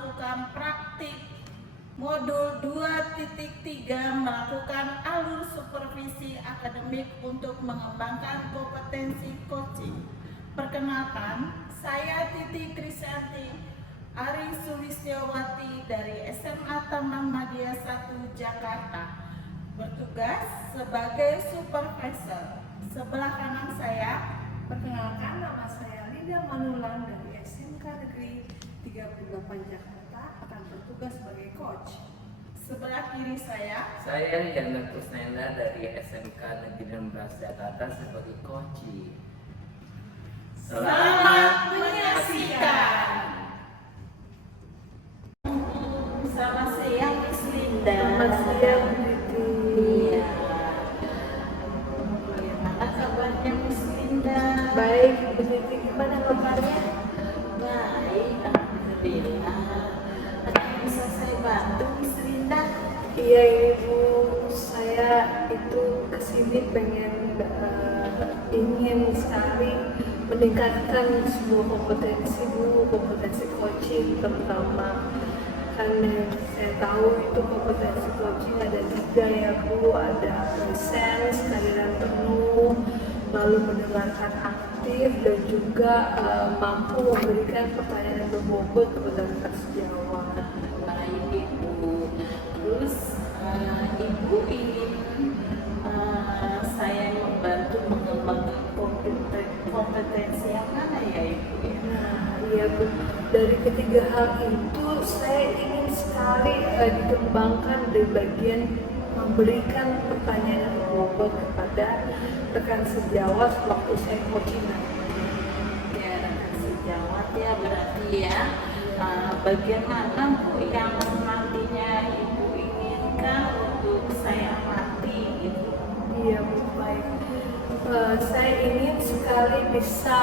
melakukan praktik. Modul 2.3 melakukan alur supervisi akademik untuk mengembangkan kompetensi coaching. Perkenalkan, saya Titi Krisyanti Ari Sulistyawati dari SMA Taman Madya 1 Jakarta, bertugas sebagai supervisor. Sebelah kanan saya, perkenalkan, nama saya Linda Manulang dari SMK Negeri 38 Jakarta, akan bertugas sebagai coach. Sebelah kiri saya Yana Kusnenda dari SMK Negeri 16 Jakarta sebagai coach. Selamat menyaksikan. Selamat siang Miss Linda. Selamat siang, Titi. Iya. Bagaimana kabarnya Miss Linda? Baik, Bu Titi, gimana kabarnya? Baik, alhamdulillah. Ada yang bisa saya bantu Miss Linda? Iya Ibu, saya itu kesini ingin sekali meningkatkan sebuah kompetensi Bu, kompetensi coaching terutama. Karena saya tahu itu kompetensi coaching ada 3 ya Bu, ada presence, kehadiran penuh, lalu mendengarkan aktif dan juga mampu memberikan pertanyaan yang berbobot kepada rekan sejawat. Baik Ibu. Terus Ibu ingin saya membantu mengembangkan kompetensi yang mana ya Ibu ya? Nah, iya Bu. Dari ketiga hal itu saya ingin sekali dikembangkan di bagian memberikan pertanyaan yang berbobot kepada rekan sejawat waktu saya coaching. Ya, rekan sejawat ya berarti ya. Bagaimana Bu yang nantinya Ibu inginkan untuk saya amati gitu? Iya Bu, baik. Saya ingin sekali bisa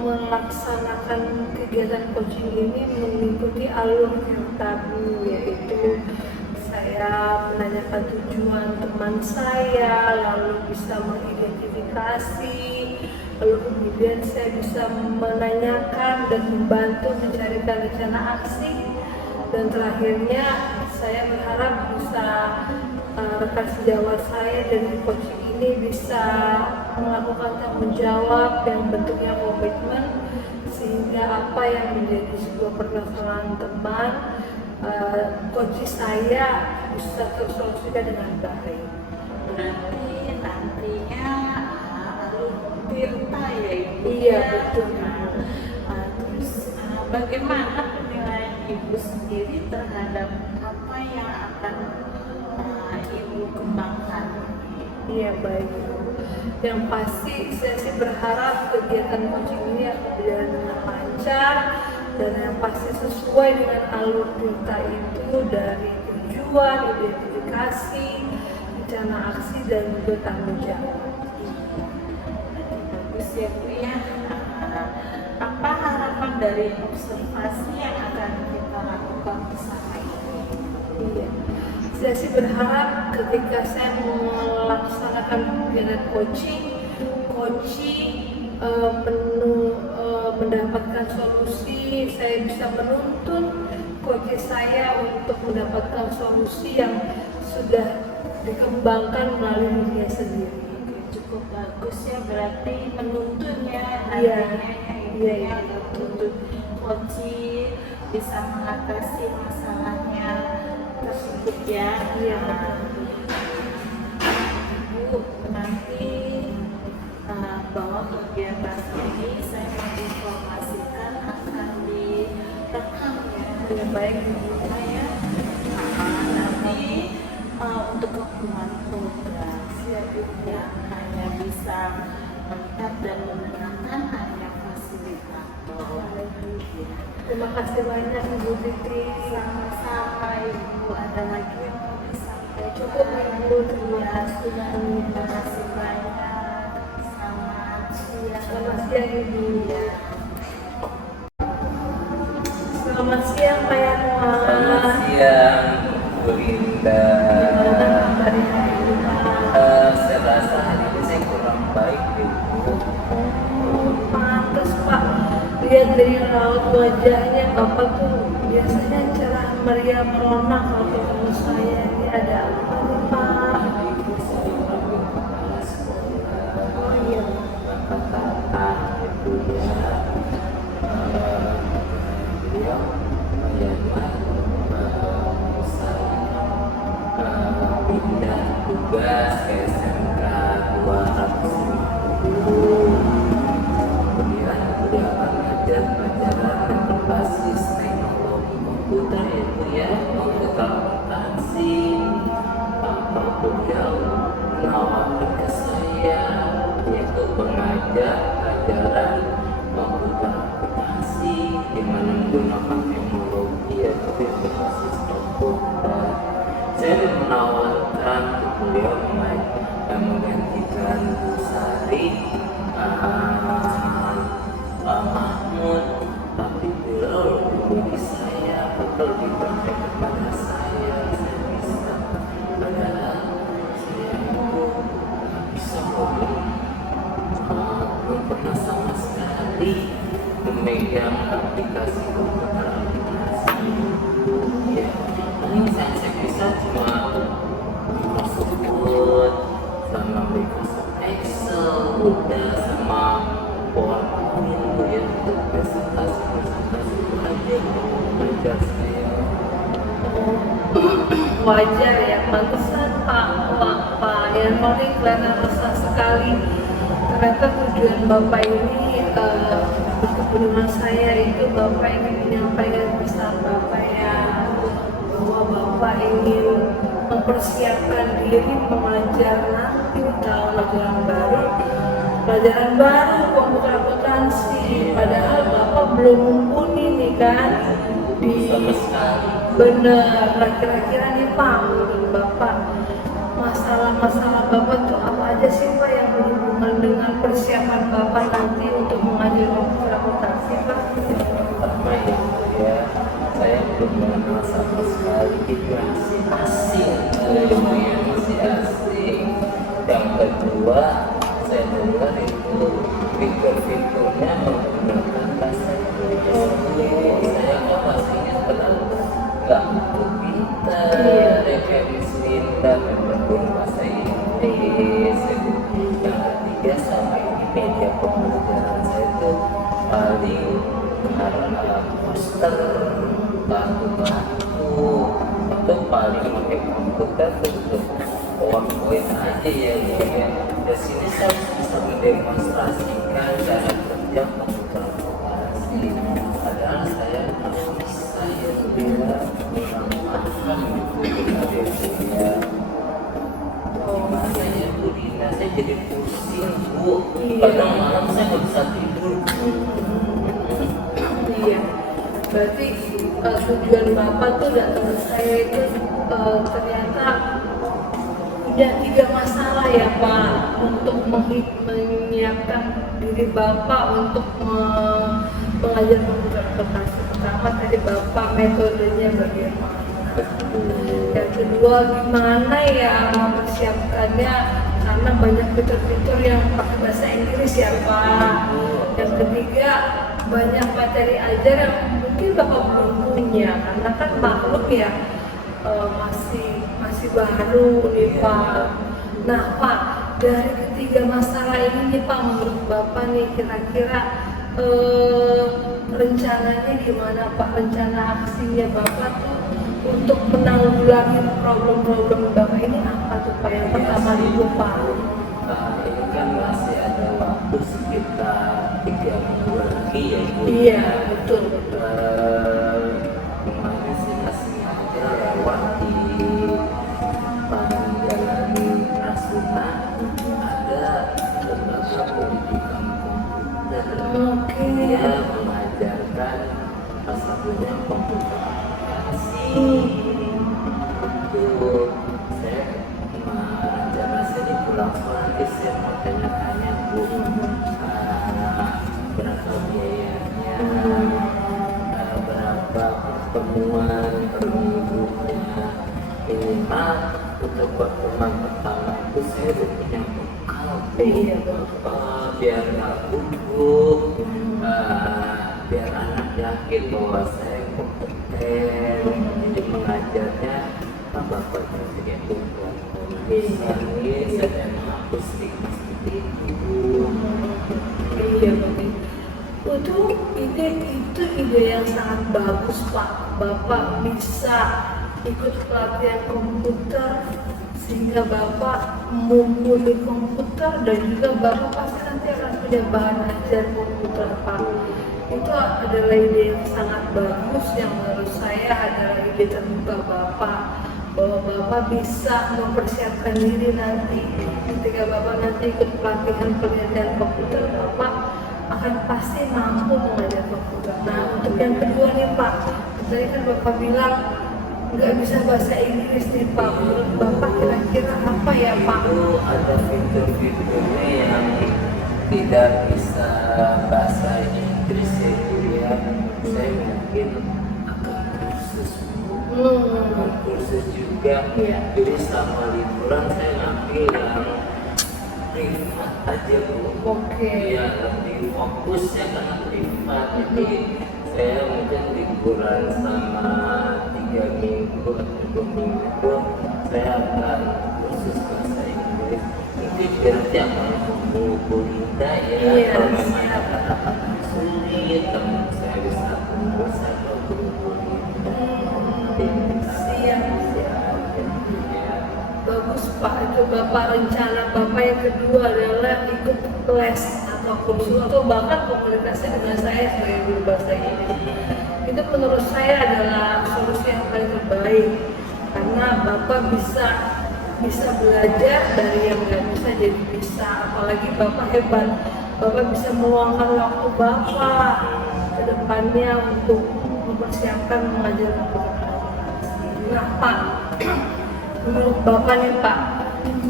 melaksanakan kegiatan coaching ini mengikuti alur yang tadi, yaitu saya menanyakan tujuan teman saya, lalu bisa mengidentifikasi, lalu kemudian saya bisa menanyakan dan membantu mencarikan rencana aksi, dan terakhirnya saya berharap bisa rekan sejawat saya dari coaching ini bisa melakukan tanggung jawab yang bentuknya komitmen, sehingga apa yang menjadi sebuah permasalahan teman coach saya bisa tersolusikan dengan baik. Berarti nantinya alur tirta ya Ibu? Iya, Ya? betul. Terus bagaimana penilaian Ibu sendiri terhadap apa yang akan Ibu kembangkan? Iya, baik. Yang pasti saya sih berharap kegiatan coaching ini akan berjalan dengan lancar dan yang pasti sesuai dengan alur kita itu, dari tujuan, identifikasi, rencana aksi, dan juga tanggung jawab. Bagus ya Bu ya. Apa harapan dari observasi yang akan kita lakukan bersama ini? Iya. Saya sih berharap ketika saya melaksanakan kegiatan coaching mendapatkan solusi, saya bisa menuntun coach saya untuk mendapatkan solusi yang sudah dikembangkan melalui dirinya sendiri. Cukup bagus ya, berarti menuntunnya Iya. nantinya yang menuntut coach bisa mengatasi masalahnya tersebut ya. Iya. Ibu nanti bahwa kegiatan ini saya menginformasikan akan direkam ya. Dengan baik. Ya. Nanti untuk keperluan program ya hanya bisa melihat dan mendengarkan hanya fasilitator. Ya. Terima kasih banyak Ibu Titi. Sama-sama Ibu, ada lagi yang mau disampaikan? Cukup Ibu, terima Ya, kasih. terima kasih banyak. Selamat siang. Selamat siang Ibu. Ya. Selamat siang Pak Yanwar. Selamat siang Bu Linda. Saya rasa hari ini saya kurang baik deh Bu. Pantes Pak, lihat dari raut wajahnya Bapak tuh biasanya cerah meriah merona kalau ketemu saya. Ini ada apa nih Pak? Oh iya. Beliau pindah tugas ke SMK 250. Kemudian beliau mengajar pelajaran yang berbasis teknologi komputer, yaitu ya komputer akuntansi. Beliau menawarkan ke saya yaitu mengajar pelajaran komputer akuntansi di mana menggunakan teknologi yaitu berbasis komputer. Saya menawarkan untuk beliau menggantikan Bu Sari, Pak Mahmud, tapi beliau bagi saya atau lebih banyak kepada saya bisa. Padahal saya itu bisa belum pernah sama sekali memegang aplikasi komputer aplikasi. Ya, paling saya bisa cuma Microsoft Word sama Microsoft Excel, udah sama PowerPoint ya untuk presentasi itu aja belajar saya. Wajar ya, pantesan Pak Yanmoni kelihatan resah sekali. Ternyata tujuan Bapak ini bertemu dengan saya itu Bapak ingin menyampaikan pesan Bapak ya, bahwa Bapak ingin mempersiapkan diri mengajar nanti tahun pelajaran baru komputer akuntansi. Padahal Bapak belum mumpuni nih kan di bener. Kira-kira nih Pak, menurut Bapak masalah-masalah Bapak tuh apa aja sih Pak yang berhubungan dengan persiapan Bapak nanti untuk mengajar komputer akuntansi Pak? Pertama ya, saya belum mengenal sama sekali, itu masih asing, masih asing. Yang kedua, saya dengar itu fitur-fiturnya menggunakan bahasa Inggris. Saya kok pastinya padahal nggak begitu pintar, kayak minta bahasa Inggris. Yang ketiga, sama ini media pembelajaran saya itu paling poster, batu-batu, itu paling pakai komputer untuk PowerPoint aja ya. Di sini saya bisa mendemonstrasikan cara kerja komputer akuntansi. Padahal saya harus bisa ya kurang paham gitu ya. Gimana ya Bu Dina, saya jadi pusing Bu. Kadang malam saya nggak bisa tidur. Iya, berarti tujuan Bapak tuh datang ke saya itu ternyata udah 3 masalah ya Pak, untuk menyiapkan diri Bapak untuk mengajar komputer akuntansi. Pertama tadi Bapak metodenya bagaimana, yang kedua gimana ya mempersiapkannya karena banyak fitur-fitur yang pakai bahasa Inggris ya Pak. Yang ketiga banyak materi ajar yang mungkin Bapak belum punya karena kan maklum ya, masih baru nih Pak. Nah Pak, dari ketiga masalah ini nih Pak, menurut Bapak nih kira-kira rencananya gimana Pak, rencana aksinya Bapak tuh untuk menanggulangi problem-problem Bapak ini apa tuh Pak? Yang pertama dulu Pak. Ini kan masih ada waktu sekitar 3 minggu lagi ya Bu. Iya betul. Kemarin sih masih ada lewat di menjalani Rasuna, ada lembaga pendidikan komputer. Dia mengajarkan satunya komputer aplikasi. Itu saya mengajar di pulang nanti saya mau tanya-tanya Bu, berapa biayanya, berapa pertemuan per minggunya. Minimal untuk pertemuan pertama itu saya udah punya bekal biar nggak gugup, biar anak yakin bahwa saya kompeten, jadi mengajarnya bapaknya tidak bisa saya menghapus seperti itu. Iya betul. Itu ide yang sangat bagus Pak. Bapak bisa ikut pelatihan komputer sehingga Bapak mumpuni komputer dan juga Bapak pasti nanti akan punya bahan ajar komputer Pak. Itu adalah ide yang sangat bagus yang menurut saya adalah ide terbuka Bapak, bahwa Bapak bisa mempersiapkan diri nanti ketika Bapak nanti ikut pelatihan komputer, Bapak akan pasti mampu mengajar komputer. Nah untuk yang kedua nih Pak, tadi kan Bapak bilang nggak bisa bahasa Inggris nih Pak, menurut Bapak kira-kira apa ya Pak? Itu ada fitur-fiturnya yang tidak bisa bahasa Inggris ya, saya mungkin akan kursus juga. Jadi sama liburan saya ngambil yang privat aja Bu. Ya lebih fokusnya karena privat, jadi saya mungkin liburan sama 3 minggu atau 2 minggu saya akan kursus bahasa Inggris. Itu berarti akan mengumpulkan ya, kalau memang ada kata-kata sulit teman saya bisa mengumpulkan. Siap. Bagus Pak, itu Bapak rencana Bapak yang kedua adalah ikut les atau kursus atau bahkan komunikasi dengan saya sebagai guru bahasa Inggris. Itu menurut saya adalah solusi yang paling terbaik karena Bapak bisa belajar dari yang nggak bisa jadi bisa. Apalagi Bapak hebat, Bapak bisa meluangkan waktu Bapak ke depannya untuk mempersiapkan mengajar komputer. Nah Pak, menurut Bapak nih Pak,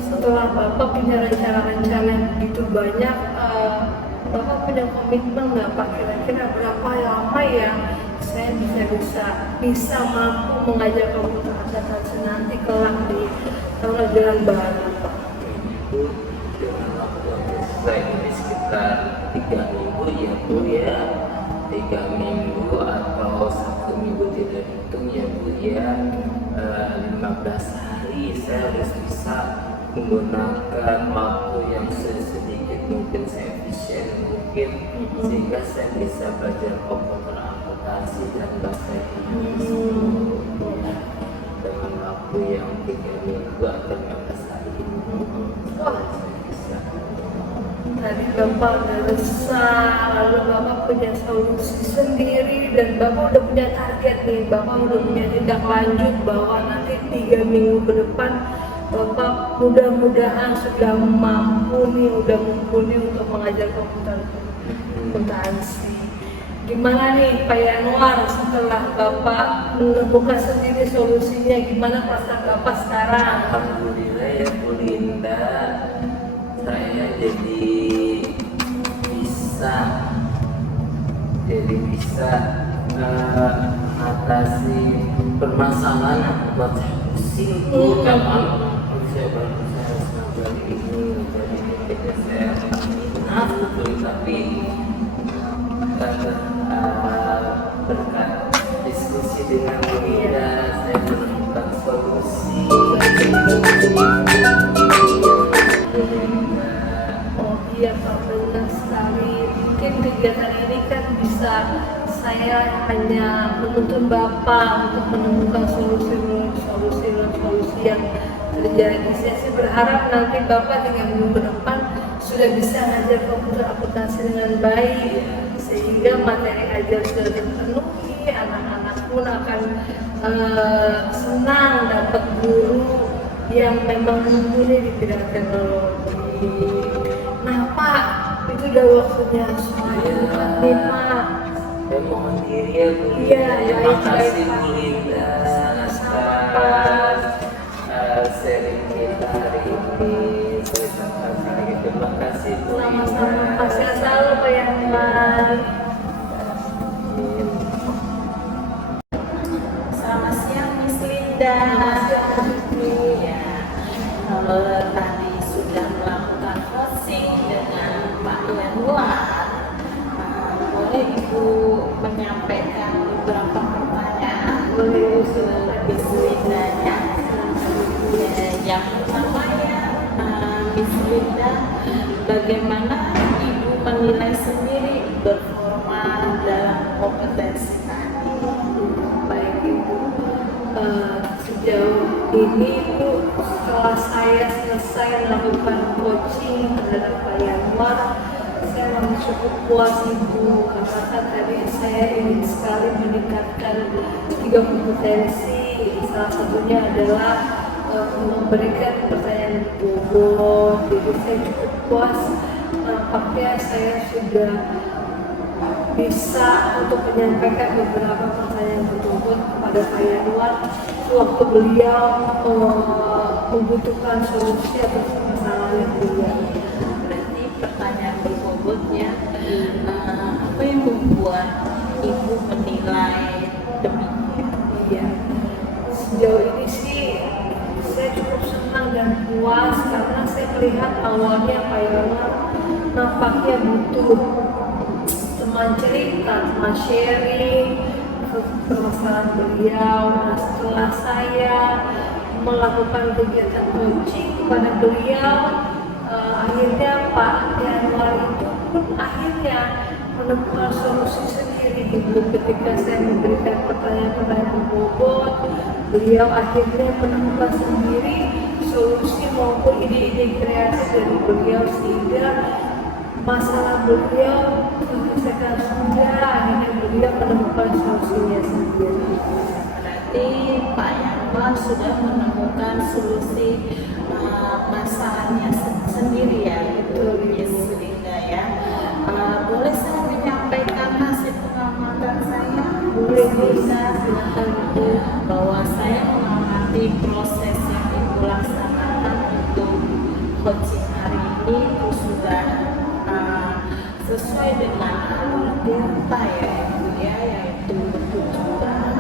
setelah Bapak punya rencana-rencana yang begitu banyak, Bapak punya komitmen nggak Pak, kira-kira berapa lama ya saya bisa mampu mengajar komputer aksara nanti kelak di tahun ajaran baru Pak? Itu dengan waktu selesai ini sekitar 3 minggu ya Bu ya, 3 minggu atau 1 minggu tidak hitung ya Bu ya, 15 hari saya harus bisa menggunakan waktu yang sedikit mungkin saya efisien mungkin sehingga saya bisa belajar komputer aplikasi dan bahasa Inggris dengan waktu yang 3 minggu atau 15 hari. Wah, tadi Bapak udah resah, lalu Bapak punya solusi sendiri dan Bapak udah punya target nih, Bapak udah punya tindak lanjut bahwa nanti 3 minggu ke depan Bapak mudah-mudahan sudah mampu nih, udah mumpuni untuk mengajar komputer akuntansi. Gimana nih Pak Yanuar setelah Bapak menemukan sendiri solusinya, gimana perasaan Bapak sekarang? Alhamdulillah ya Bu Linda, saya jadi bisa mengatasi permasalahan yang membuat saya pusing Bu. Memang saya harus mengajari ini, jadi saya maaf betul, tapi berkat diskusi dengan Bu Linda saya menemukan solusi. Oh iya Pak, benar sekali. Mungkin kegiatan ini kan bisa saya hanya menuntun Bapak untuk menemukan solusi yang terjadi. Saya sih berharap nanti Bapak 3 minggu depan sudah bisa ngajar komputer aplikasi dengan baik sehingga materi ajar sudah terpenuhi, anak-anak pun akan senang dapat guru yang memang mumpuni di bidang teknologi. Nah Pak, itu udah waktunya sholat nih Pak. Saya mohon diri ya Bu Linda. Iya, Terima baik, kasih Pak. Bu Linda Sama-sama. atas sharing kita hari ini. Terima kasih Bu Linda. Sama-sama Pak, sehat selalu Pak Yanuar. Selamat siang Miss Linda. Ya, kalau tadi sudah melakukan coaching dengan Pak Yanuar, boleh Ibu menyampaikan beberapa pertanyaan Yang pertama ya, Miss Linda, bagaimana Ibu menilai sendiri performa dalam kompetensi tadi? Baik Ibu, sejauh ini Bu, setelah saya selesai melakukan coaching terhadap Pak Yanwar, saya memang cukup puas Ibu, karena kan tadi saya ingin sekali meningkatkan 3 kompetensi. Salah satunya adalah memberikan pertanyaan bobot. Jadi saya cukup puas, nampaknya saya sudah bisa untuk menyampaikan beberapa pertanyaan berbobot kepada Pak Yanwar waktu beliau membutuhkan solusi atas permasalahan beliau. Berarti pertanyaan berbobotnya, apa yang membuat Ibu menilai demikian? Iya, sejauh ini sih saya cukup senang dan puas karena saya melihat awalnya Pak Yanwar nampaknya butuh teman cerita, teman sharing permasalahan beliau. Nah, setelah saya melakukan kegiatan coaching kepada beliau, akhirnya Pak Yanwar itu pun akhirnya menemukan solusi sendiri Ibu. Ketika saya memberikan pertanyaan-pertanyaan berbobot, beliau akhirnya menemukan sendiri solusi maupun ide-ide kreatif dari beliau, sehingga masalah beliau terselesaikan sudah. Akhirnya beliau menemukan solusinya sendiri. Berarti Pak Yanwar sudah menemukan solusi masalahnya sendiri ya, itu Miss Linda ya. Boleh saya menyampaikan hasil pengamatan saya? Boleh bisa, silakan Bu. Bahwa saya mengamati proses yang Ibu laksanakan untuk coaching hari ini itu sudah sesuai dengan alur delta ya Ibu ya, yaitu bertujuan,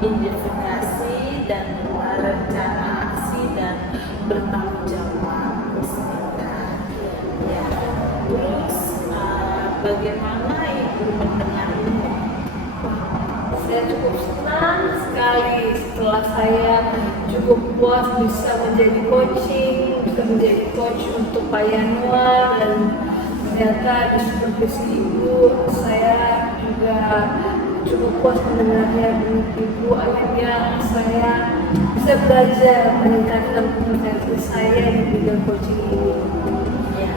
identifikasi dan rencana aksi dan bertanggung jawab. Ya, terus bagaimana Ibu mendengarnya? Saya cukup senang sekali setelah saya cukup puas bisa menjadi coaching, bisa menjadi coach untuk Pak Yanwar, dan ternyata di supervisi Ibu saya juga cukup puas mendengarnya Ibu. Akhirnya saya bisa belajar meningkatkan kompetensi saya di bidang coaching ini. Ya,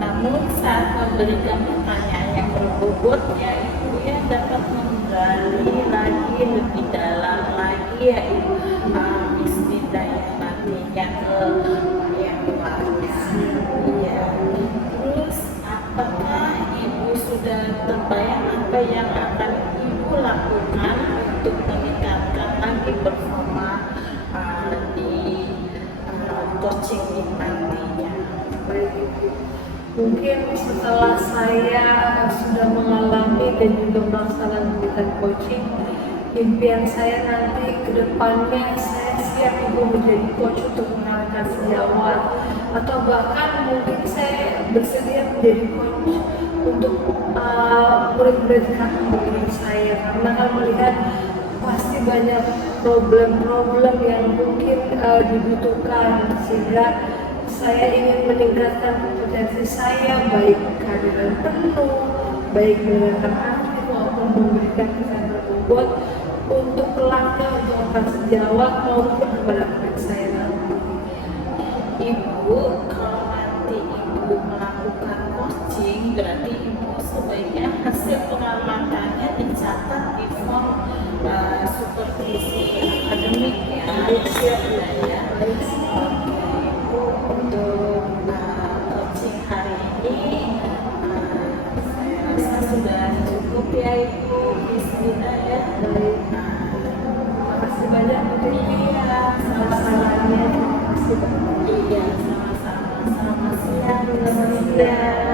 namun saat memberikan pertanyaan yang berbobot ya Ibu ya dapat menggali lagi lebih dalam lagi ya Ibu, Miss Linda ya, nantinya ke yang lainnya. Iya. Terus apakah Ibu sudah terbayang apa yang akan Ibu lakukan untuk meningkatkan lagi performa di coaching ini nantinya? Baik Ibu. Mungkin setelah saya sudah mengalami dan juga melaksanakan kegiatan coaching, impian saya nanti ke depannya saya siap Ibu menjadi coach untuk mengalahkan sejawat, atau bahkan mungkin saya bersedia menjadi coach untuk murid-murid kampung saya, karena kan melihat pasti banyak problem-problem yang mungkin dibutuhkan, sehingga saya ingin meningkatkan kompetensi saya, baik kehadiran penuh, baik mendengarkan aktif maupun memberikan kesan berbobot untuk kelaknya untuk akan sejawat maupun kepada murid saya nanti. Ibu, kalau nanti Ibu melakukan coaching, berarti Ibu sebaiknya hasil pengamatannya dicatat di form supervisi akademik ya. Siap ya. Oke, Ibu, untuk coaching hari ini saya rasa sudah cukup ya Ibu, Miss Linda ya. Terima kasih banyak Bu Titi. Iya, Sama-samanya. Terima kasih banyak. iya, sama-sama. Selamat siang, Bu Linda.